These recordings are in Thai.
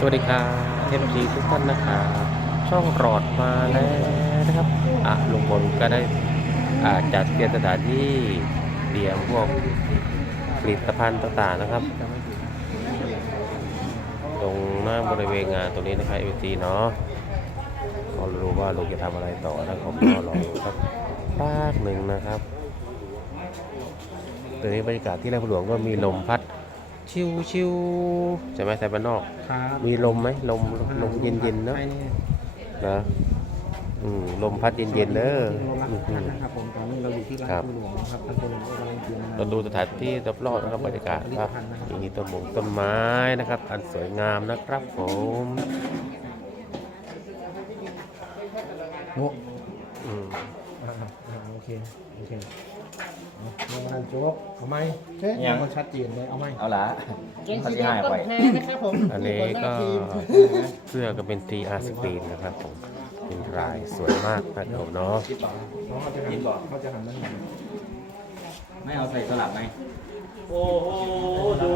สวัสดีครับเอฟซีทุกท่านนะครับช่องรอดมาแล้วนะครับอะลุงพลก็ได้อ่าจัดเตรียมสถานที่เตรียมพวกผลิตภัณฑ์ต่างๆนะครับ ตรงหน้าบริเวณงานตรงนี้นะครับเอฟซีเนาะก็รู้ว่าลุงจะทำอะไรต่อนะผมก็รออยู่สักแป๊บหนึ่งนะครับตอนนี้บรรยากาศที่ไรหลวงก็มีลมพัด ชิวชิวๆใช่ไหมไทยบ้านนอก ครับมีลมไหมลมลมเย็นเย็นๆเนอะใช่นี่นะอืมลมพัดเย็นเย็นๆเด้อลมพัดอืมนะครับผมตอนนี้เราอยู่ที่ร้านครับคุณหลวงนะครับท่านผู้ชมก็กำลังเตรียมงาน เราดูสถานที่รอบๆนะครับบรรยากาศครับมีต้นมงต้นไม้นะครับ อันสวยงามนะครับผมโอ้อืมอ่าอ่าโอ เคโอเคเอามาโจ๊กเอาไหมเอ๊ะยัง มันชัดเจนเลยเอาไหมเอาละเกงเขาสีสิแดงหายต้นไปแพนะครับผมอันนี้ก็เสื้อก็เป็นทีอาร์สกรีนนะครับผมเป็นลายสวยมากนะครับผมเนาะน้องเขาจะหันเขาจะหันมาทางนี้ไม่เอาใส่สลับไหมโอ้โห ดู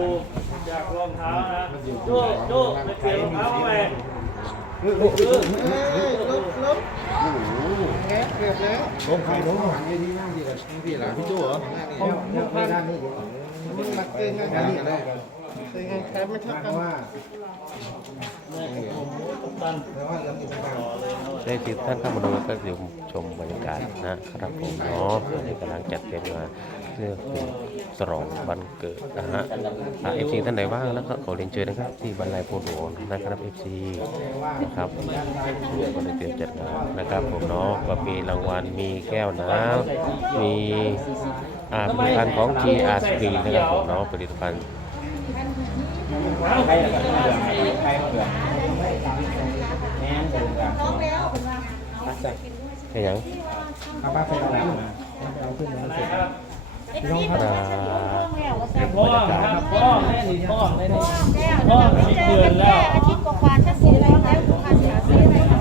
อยากรองเท้านะโจ้โจ้ไปเปลี่ยนรองเท้ามาใหม่ ล้มใครล้มหันไปที่นั่งดีกว่าพี่หลานพี่โจ้เหรอเนี่ยไม่ด้านนี้มึงรักเก่งงานนี้ได้กันเป็นไงครับไม่ชอบกันว่าได้ที่ท่านเข้ามาดูก็เดี๋ยวชมบรรยากาศนะครับผมเนาะอันกำลังจัดเตรียมงาน เพื่อเป็นสรองวันเกิดนะฮะเอฟซีท่านไหนว่างนะครับขอเรียนเชิญนะครับ ที่บรรลัยโพธิ์หลวงนะครับเอฟซีนะครับเดี๋ยวก็ได้เตรียมจัดงานนะครับผมเนาะก็มีรางวัลมีแก้วน้ำมีอ่าผลิตภัณฑ์ของ G R s c r e e n นะครับผมเนาะผลิตภัณฑ์ใครเหลืองใครเหลืองแม่นเดินกันให้หยังเอาป้าไปเอาแล้วเอาขึ้นมาเสร็จ อ่า พ่อครับพ่อแม่นี่พ่อแม่นี่พ่อมีเดือนแล้วอาทิตย์กว่าๆจะสีแดงแล้วอาสีสีอะไรค่ะ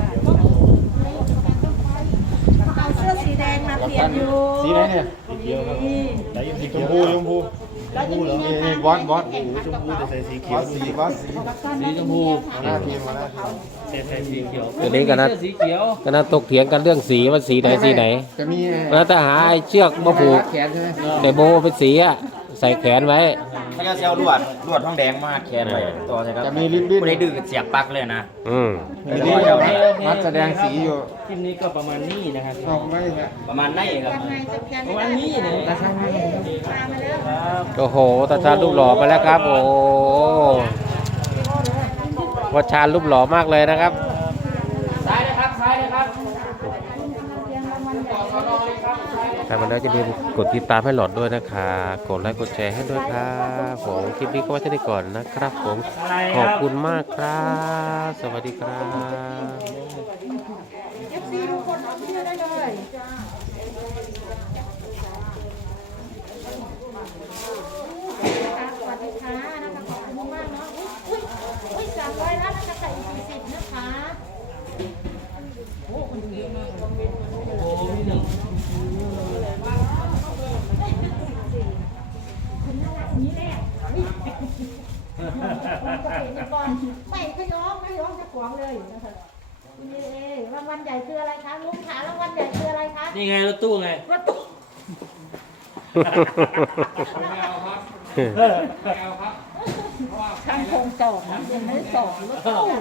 เอาเสื้อสีแดงมาเปลี่ยนอยู่สีไหนเนี่ยสี เขียวครับสีชมพูชมพู แล้วจะมีงานบอสบอส โอ้โหชมพูจะใส่สีเขียวสีบอสสี สีชมพู หน้าทีมมาแล้วเศษใส่สีเขียวตัวนี้ก็นะสีเขียว ก็น่าตกเถียงกันเรื่องสีว่าสีไหนสีไหนจะมีแล้วถ้าหาไอ้เชือกมาผูกแขนใช่ไหมแต่โบเป็นสีอะ ใส่แขนไว้ถ้าจะเอาลวดลวดทองแดงมาแขนไว้ตัวใช่ครับจะมีริบบิ้นผู้ใดดื้อเสียบปลั๊กเลยนะ อืม มีริบบิ้นมัดแสดงสีอยู่คลิปนี้ก็ประมาณนี้นะครับออกไม่เนี่ยประมาณไหนครับ ยังไงจะเปลี่ยนประมาณนี้เลยตาช่างให้มามาแล้วครับโอ้โหตาชาญรูปหล่อมาแล้วครับ โอ้วัชชาญรูปหล่อมากเลยนะครับ ซ้ายนะครับซ้ายนะครับ ใค รมาแล้วจะลืมกดติดตามให้หลอดด้วยนะคะกดไลค์กดแชร์ให้ด้วยครับผมคลิปนี้ก็ไว้เท่านี้ก่อนนะครับผมขอบคุณมากครับ สวัสดีครับ FC ดูคนท่องเที่ยวได้เลยสวัสดีค่ะนะคะขอบคุณมากเนาะอุ้ยอุ้ยสามร้อยแล้วจะใส่อีกสี่สิบนะคะ โอ้มีหนึ่ง คุณน่ารักนี้แหละไม่ก็ ย้อมไม่ย้อมจะขวางเลยนะคะคุณเอรางวัลใหญ่คืออะไรคะลุงขารางวัลใหญ่คืออะไรคะนี่ไงรถตู้ไงรถตู้ช่างคงสอบนะยังไม่ได้สอบรถตู้นะ